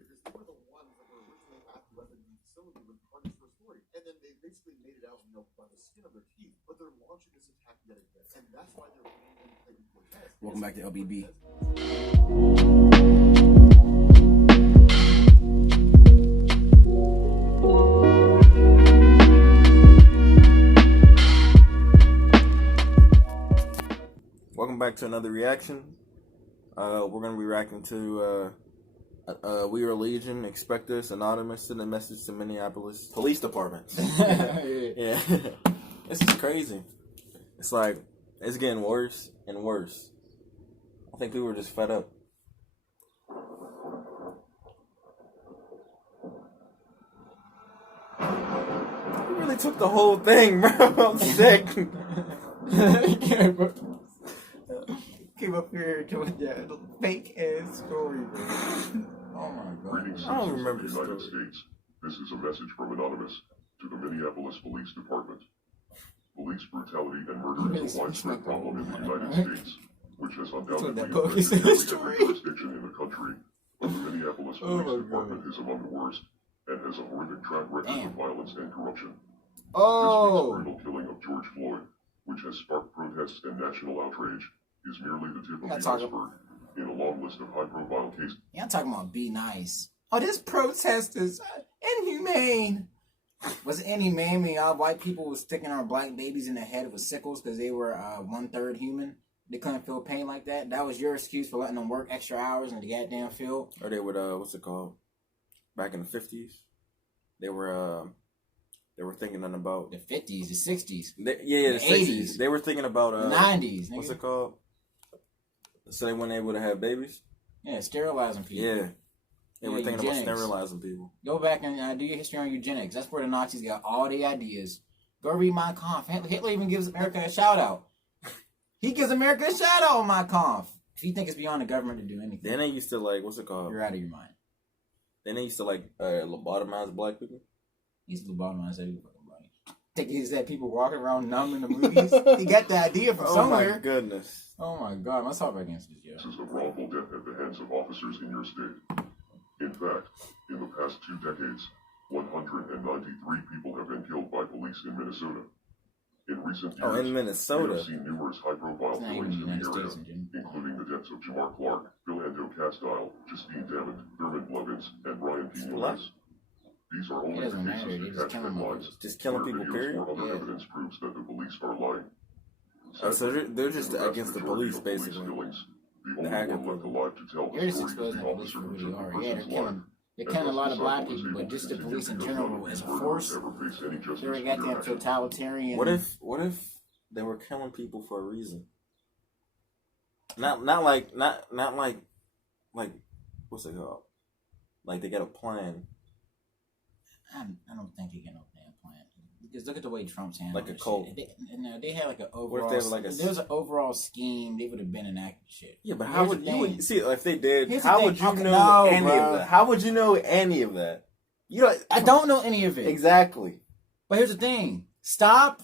because they were the ones that were originally at the weapons facility when Carnage first story. And then they basically made it out, by the skin of their teeth. But they're launching this attack yet again. And that's why they're blaming Clayton Cortez. Welcome back to LBB. Welcome back to another reaction. We're going to be reacting to We Are Legion, Expect Us, Anonymous, send a message to Minneapolis Police Department. Yeah. This is crazy. It's like, it's getting worse and worse. I think people are just fed up. You really took the whole thing, bro. I'm sick. Came up here doing that fake ass story, bro. Oh my god. Greetings, I don't citizens remember of the the United story. States. This is a message from Anonymous to the Minneapolis Police Department. Police brutality and murder is a widespread problem in the United States, which has undoubtedly affected every jurisdiction in the country. But the Minneapolis Police Department is among the worst and has a horrific track record of violence and corruption. This week's brutal killing of George Floyd, which has sparked protests and national outrage, is merely the tip of the iceberg in a long list of high-profile cases. Y'all talking about be nice. Oh, this protest is inhumane. Was it inhumane when y'all white people was sticking our black babies in the head with sickles because they were 1/3 human? They couldn't feel pain like that? That was your excuse for letting them work extra hours in the goddamn field? Or they would, what's it called? Back in the 50s? They were thinking about... The 50s, the 60s. The 80s. 60s. They were thinking about... the 90s. What's it called? So they weren't able to have babies? Yeah, sterilizing people. Yeah. They were thinking eugenics. about sterilizing people. Go back and do your history on eugenics. That's where the Nazis got all the ideas. Go read Mein Kampf. Hitler even gives America a shout out. He gives America a shout out on Mein Kampf. If you think it's beyond the government to do anything, Then they used to, like, what's it called? you're out of your mind. Then they used to, like, lobotomize black people. He's the bottom line. Think is that people walking around numb in the movies? He got the idea from somewhere. Oh my goodness. Oh my god, let's talk against this, yo. Cases of wrongful death at the hands of officers in your state. In fact, in the past 2 decades, 193 people have been killed by police in Minnesota. In recent years, in Minnesota, we have seen numerous high-profile killings in the area, including the deaths of Jamar Clark, Philando Castile, Justine Dammit, Thurman Blevins, and Brian Quinones. These are only the cases that catch headlines. Just killing people, period? Or other evidence proves that the police are lying. So they're just against the police, basically. Killings, the only one left alive to tell They're the just story is exposing the the police officer for who who they took the are. Yeah, person's life. they're killing a lot of black people, but just the police in general as a force. They're a goddamn totalitarian. What if they were killing people for a reason? Not like what's it called? Like they got a plan. I don't think they get no damn plan. Because look at the way Trump's handling like a cult. They had like an overall. What if they were like there's an overall scheme. They would have been enacted shit. Yeah, but how would you see if they did? Here's How the would thing. you know any of that? How would you know any of that? You know, I don't know any of it. Exactly. But here's the thing. Stop.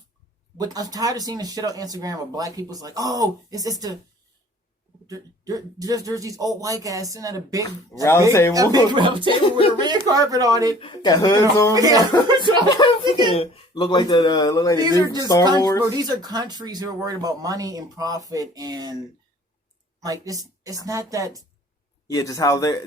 I'm tired of seeing this shit on Instagram where black people's like, oh, it's the. There's these old white guys sitting at a big round table with a red carpet on it. Got hoods on. Look like that. Look like these are just Star Wars. Bro, these are countries who are worried about money and profit and like this. It's not that. Yeah, just how they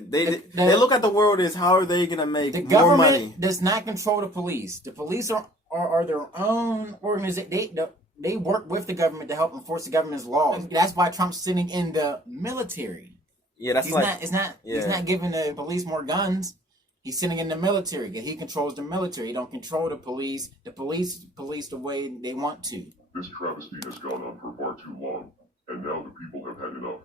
look at the world as how are they gonna make the more money? The government does not control the police. The police are their own organization. They work with the government to help enforce the government's laws. That's why Trump's sitting in the military. Yeah, that's he's not giving the police more guns. He's sitting in the military. He controls the military. He don't control the police. The police the way they want to. This travesty has gone on for far too long, and now the people have had enough.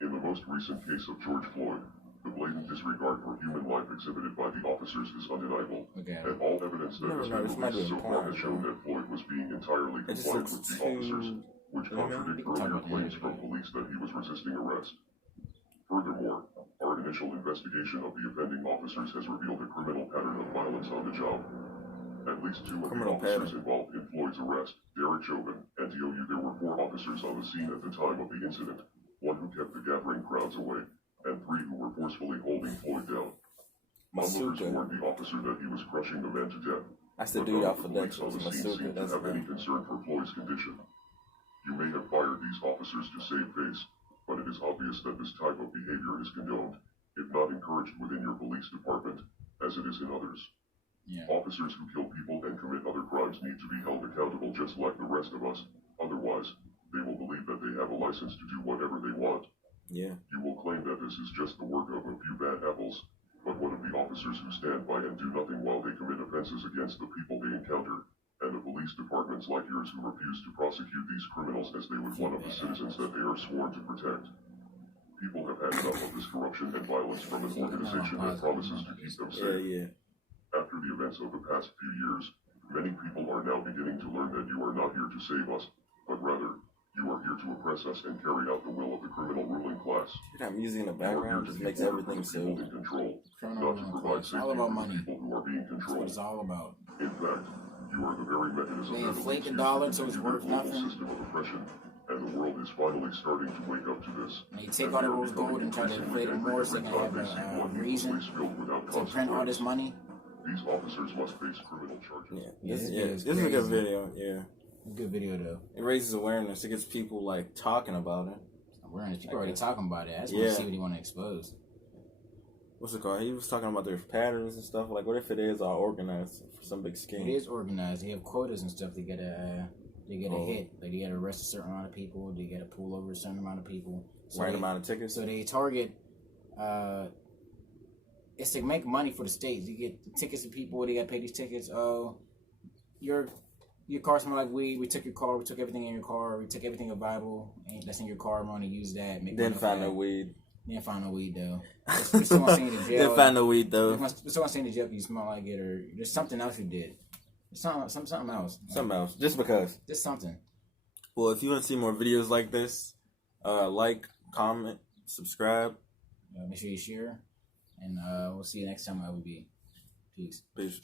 In the most recent case of George Floyd, the blatant disregard for human life exhibited by the officers is undeniable, and all evidence that has been released so far has shown that Floyd was being entirely compliant with the officers, which contradict earlier claims from police that he was resisting arrest. Furthermore, our initial investigation of the offending officers has revealed a criminal pattern of violence on the job. At least 2 of the officers involved in Floyd's arrest, Derek Chauvin, and TOU, there were 4 officers on the scene at the time of the incident, 1 who kept the gathering crowds away, and 3 who were forcefully holding Floyd down. Onlookers Masuka. warned the officer that he was crushing the man to death. That's the But dude none off of of the police Dexter. on the scene Masuka. seemed to That's have the any name. concern for Floyd's condition. You may have fired these officers to save face, but it is obvious that this type of behavior is condoned, if not encouraged within your police department, as it is in others. Yeah. Officers who kill people and commit other crimes need to be held accountable just like the rest of us. Otherwise, they will believe that they have a license to do whatever they want. Yeah. You will claim that this is just the work of a few bad apples, but what of the officers who stand by and do nothing while they commit offenses against the people they encounter, and the police departments like yours who refuse to prosecute these criminals as they would one of the citizens that they are sworn to protect? People have had enough of this corruption and violence from an organization that promises to keep them safe. Yeah. After the events of the past few years, many people are now beginning to learn that you are not here to save us, but rather, you are here to oppress us and carry out the will of the criminal ruling class. That music in the You are here background to just be makes ordered everything for the people so. in control, Criminal not to ruling provide class. safety All about for money. the people who are being That's what controlled. it's all about. In fact, you are the very mechanism They that inflate leads the you dollar to till it's continue worth their global nothing. system of oppression, and the world is finally starting to wake up to this. They take all the rose gold and try to inflate it more so they can have a reason to print all this money. These officers must face criminal charges. Yeah. This is a crazy. good video. Yeah. Good video though. It raises awareness. It gets people like talking about it. Awareness. People already talking about it. I just want Yeah. to see what he want to expose. What's it called? He was talking about their patterns and stuff. Like, what if it is all organized for some big scheme? It is organized. They have quotas and stuff. They get a Oh. hit. Like they get to arrest a certain amount of people. They get to pull over a certain amount of people. So Right they, amount of tickets. So they target. It's to make money for the states. You get tickets to people. They got to pay these tickets. Oh, your car smells like weed. We took your car. We took everything in your car. We took everything available that's in your car. We want to use that. Make Didn't money find off no that. weed. Didn't find no weed though. There's someone saying in jail. Didn't find no weed though. There's someone saying in jail you smell like it, or there's something else you did. Something else. Something else. Just because. Just something. Well, if you want to see more videos like this, like, comment, subscribe. Make sure you share, and we'll see you next time. I will be. Peace. Peace.